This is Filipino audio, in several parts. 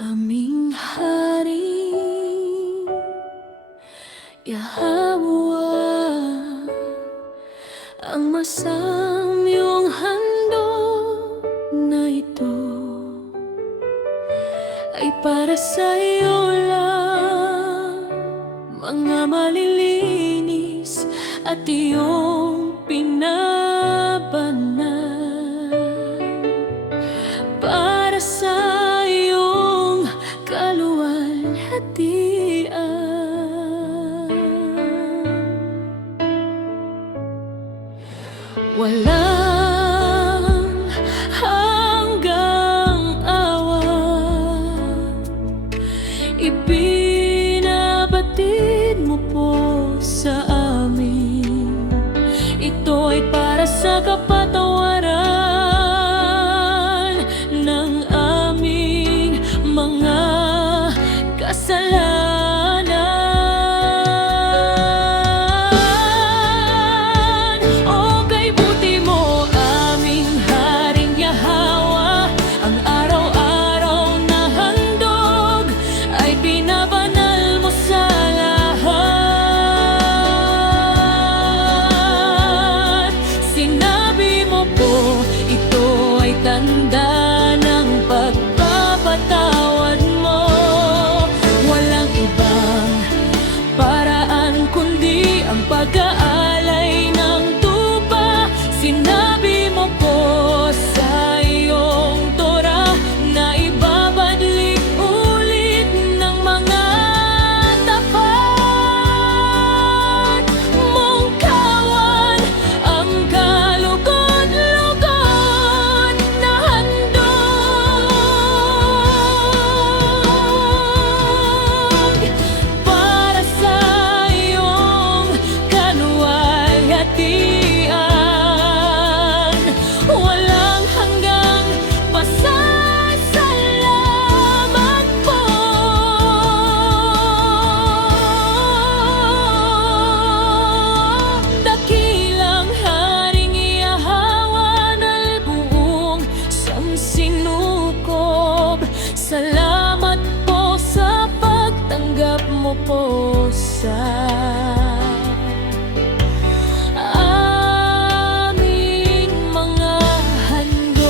Aming Hari, Yahawah, ang masamyong handog na ito ay para sa iyo lang, mga malilinis at iyong pinabanal, para sa iyong kaluwalhatian. Walang hanggang awa, ibinabatid mo po sa amin. Ito ay para sa kapatawaran ng aming mga kasalanan. O kay buti mo, aming Haring Yahawah, ang araw-araw na handog ay binabanal mo sa lahat. Sinabi mo po, ito ay tanda ng pagpapatawad mo. Walang ibang paraan kundi ang pag-aalay ng tupa. Sinabi mo po sa iyong Torah na ibabalik ulit ng mga tapat mong kawan ang kalugod-lugod na handog, para sa iyong kaluwalhatian. Walang hanggang pasasalamat po. Dakilang Haring Yahawah ng buong sansinukob, salamat po sa pagtanggap mo po sa aming mga handog.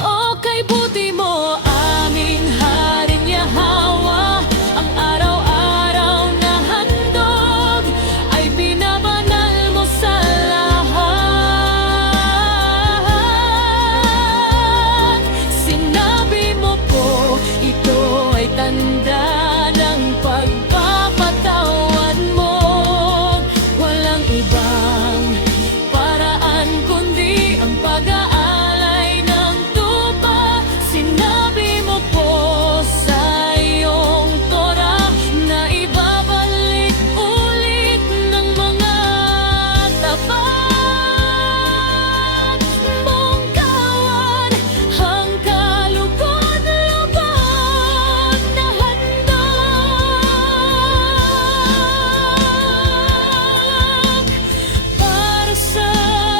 O kay buti mo, aming Haring Yahawah, ang araw-araw na handog ay binabanal mo sa lahat. Sinabi mo po, ito ay tanda ng pagpapatawad mo. Walang ibang paraan kundi ang pag-aalay ng tupa. Sinabi mo po sa iyong Torah na ibabalik ulit ng mga tapat mong kawan ang kalugod-lugod na handog, para sa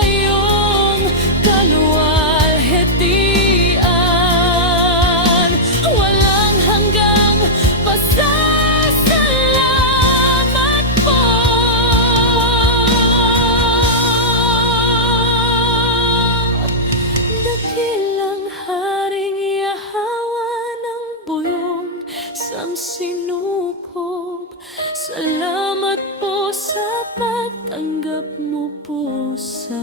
iyong kaluwalhatian. Walang hanggang pasasalamat po. Dakilang Haring Yahawah ng buong sansinukob, salamat po sa pagtanggap mo po sa